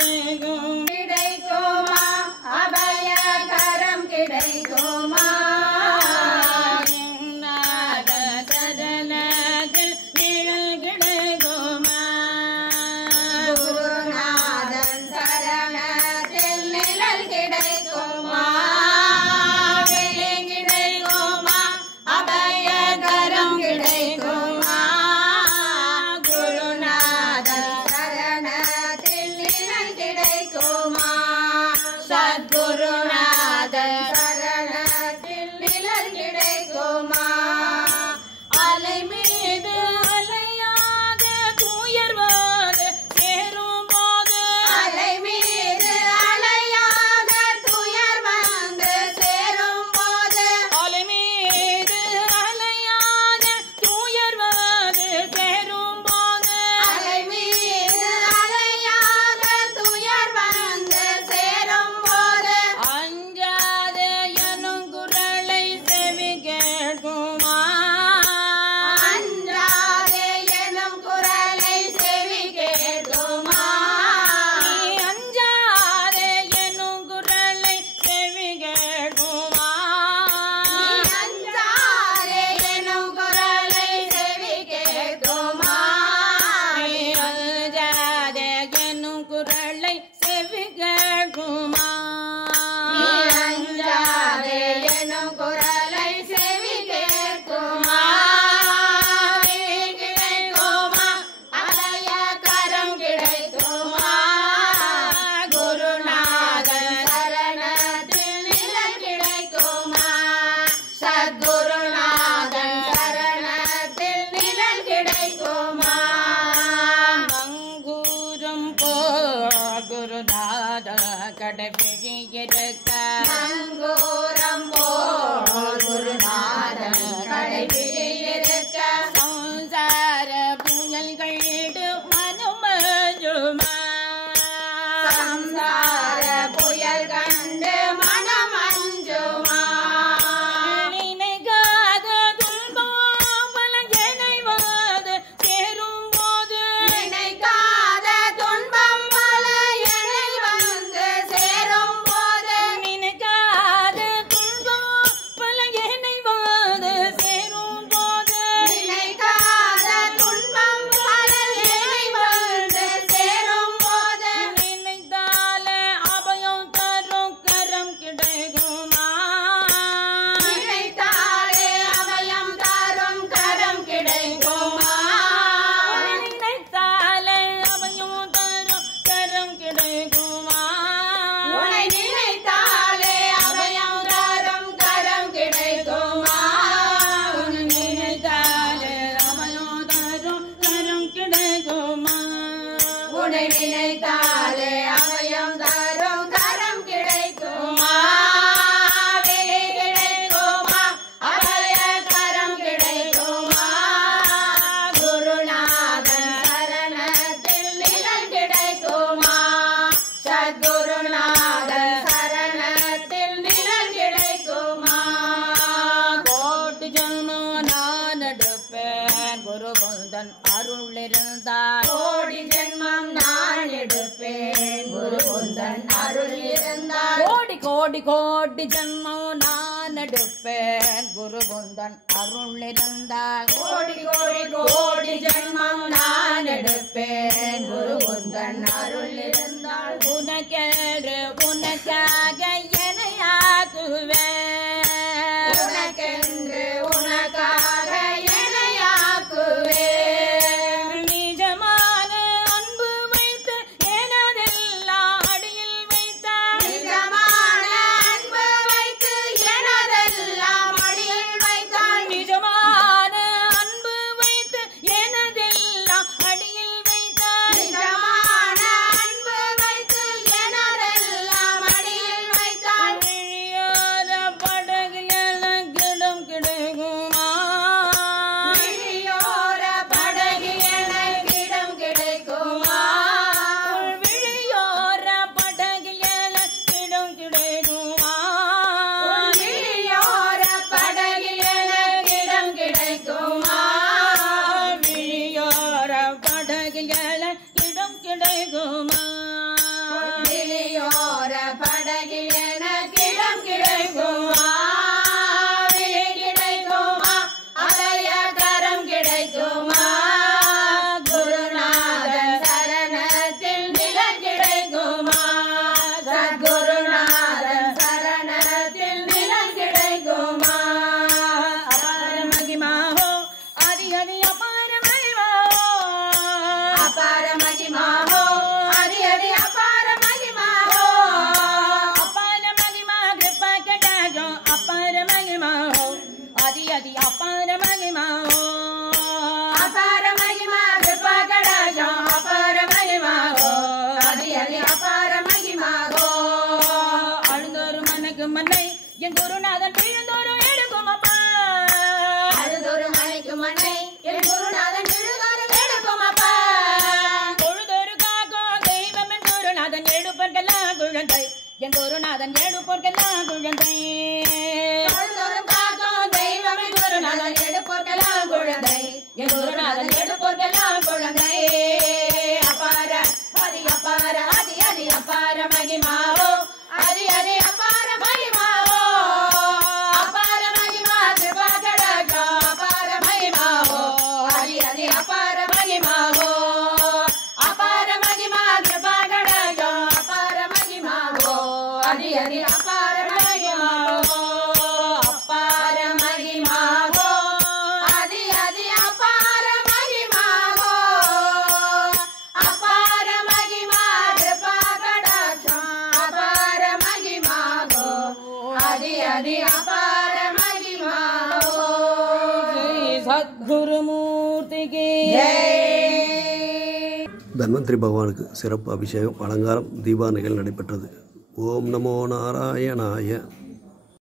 கிடைக்குமா அபய கரம் கிடைக்குமா சரணத்தில் நிழல் கிடைக்குமா குருநாதன் சரணத்தில் நிழல் கிடைக்குமா வெளி கிடைக்குமா அபய கரம் கிடைக்குமா குருநாதன் சரணத்தில் நிழல் கிடைக்குமா சத்குருநாதன் சரணத்தில் நிழல் கிடைக்குமா அலை மீது அலையாக துயர்வது சேரும் போது அலை மீது அலையாக துயர் வந்து சேரும் போது அலை மீது அலையாக துயர்வது சேரும் போது அலை மீது அலையாக துயர் வந்து சேரும் போது அஞ்சாதே எனும் குரலை செவி கேட்குமா அஞ்சாதே எனும் குரலை செவி கேட்குமா நீ அஞ்சாதே எனும் குரலை செவி கேட்குமா நீ அஞ்சாதே எனும் குரலை செவி கேட்குமா நீ அஞ்சாதே எனும் குரலை செவி கேட்குமா நீ அஞ்சாதே எனும் குரலை செவி கேட்குமா கிடைக்குமா அபய கரம் கிடைக்குமா குருநாதன் சரணத்தில் நிழல் கிடைக்குமா சத்குருநாதன் சரணத்தில் நிழல் கிடைக்குமா மங்கூரம் போல் குருநாத கடைபிடி இருக்க மங்கூரம் போல் குருநாதன் கடைபிடி இருக்க சம்சார புயல்களீடு மனமஞ்சுமா சம்சார புயல் கண்டு மனமஞ்சுமா நினைக்காத துன்பம் பல இணைவது சேரும் போது நினைக்காத துன்பம் பல இணை வந்து சேரும் போது நினைக்காத துன்பம் பல இணை வந்து சேரும் போது நினைக்காத துன்பம் பல இணை வந்து சேரும் போது நினைத்தாலே அபயம் தரும் கரம் கிடைக்குமா நினைத்தாலே அபயம் தரும் கரம் கிடைக்குமா நினைத்தாலே அபயம் தரும் கரம் கிடைக்குமா உன்னை நினைத்தாலே அபயம் தரும் கரம் கிடைக்குமா உன்னை நினைத்தாலே அபயம் தரும் கரம் கிடைக்குமா உன்னை நினைத்தாலே அபயம் தரும் கரம் கிடைக்குமா வெளி கிடைக்குமா அபய கரம் கிடைக்குமா குருநாதன் சரணத்தில் நிழல் கிடைக்குமா சத்குருநாதன் சரணத்தில் நிழல் கிடைக்குமா கோடி ஜன்மம் நான் எடுப்பேன் குருகுந்தன் அருள் இருந்தால் கோடி ஜென்மம் நான் எடுப்பேன் குருகுந்தன் அருள் இருந்தால் கோடி கோடி கோடி ஜன்மம் நான் எடுப்பேன் குருகுந்தன் அருள் இருந்தால் கோடி கோடி கோடி ஜென்மம் நான் எடுப்பேன் குருகுந்தன் அருள் இருந்தால் உனக்கென்று உனக்காக என்னையாக்குவேன் உனக்கென்று உனக்காக என்னையாக்குவேன் நிஜமான அன்பு வைத்து எனதெல்லாம் அடியில் வைத்தார் நிஜமான அன்பு வைத்து எனதெல்லாம் அடியில் வைத்தார் நிஜமான அன்பு வைத்து எனதெல்லாம் அடியில் வைத்தார் நிஜமான அன்பு வைத்து எனதெல்லாம் அடியில் என் குருநாதன் விழுந்தோறும் எடுக்கும் அப்பா அழுதோறும் அழைக்கும் மண்ணை என் குருநாதன் விழுந்தோறும் எடுக்கும் அப்பா பொழுதொரு காக்கும் தெய்வம் என் குருநாதன் எடுப்பர்க்கெல்லாம் குழந்தை என் குருநாதன் எடுப்போர்க்கெல்லாம் குழந்தை பொழுதோறும் காக்கும் தெய்வம் என் குருநாதன் எடுப்போர்க்கெல்லாம் குழந்தை என் குருநாதன் எடுப்போர்க்கெல்லாம் குழந்தை அபார அதி அபார அதி அதி அபார மகிமாவோ அதி அதி அபார மகிமாவோ அபார மகிமா கிருபா கடகம் அபார மகிமாவோ அதி அதி அபார மகிமாவோ அபார மகிமா கிருபா கடகம் அபார மகிமாவோ அதி அதி அபார மகிமாவோ அபார மகிமாவோ அதி அதி அபார மகிமாவோ அபார மகிமா கிருபா கடகம் அபார மகிமாவோ அதி அதி அபார மகிமாவோ சத்குருமூர்த்தி கி தன்வந்திரி பகவானுக்கு சிறப்பு அபிஷேகம் அலங்காரம் தீபாவளிகள் நடைபெற்றது. ஓம் நமோ நாராயணாய.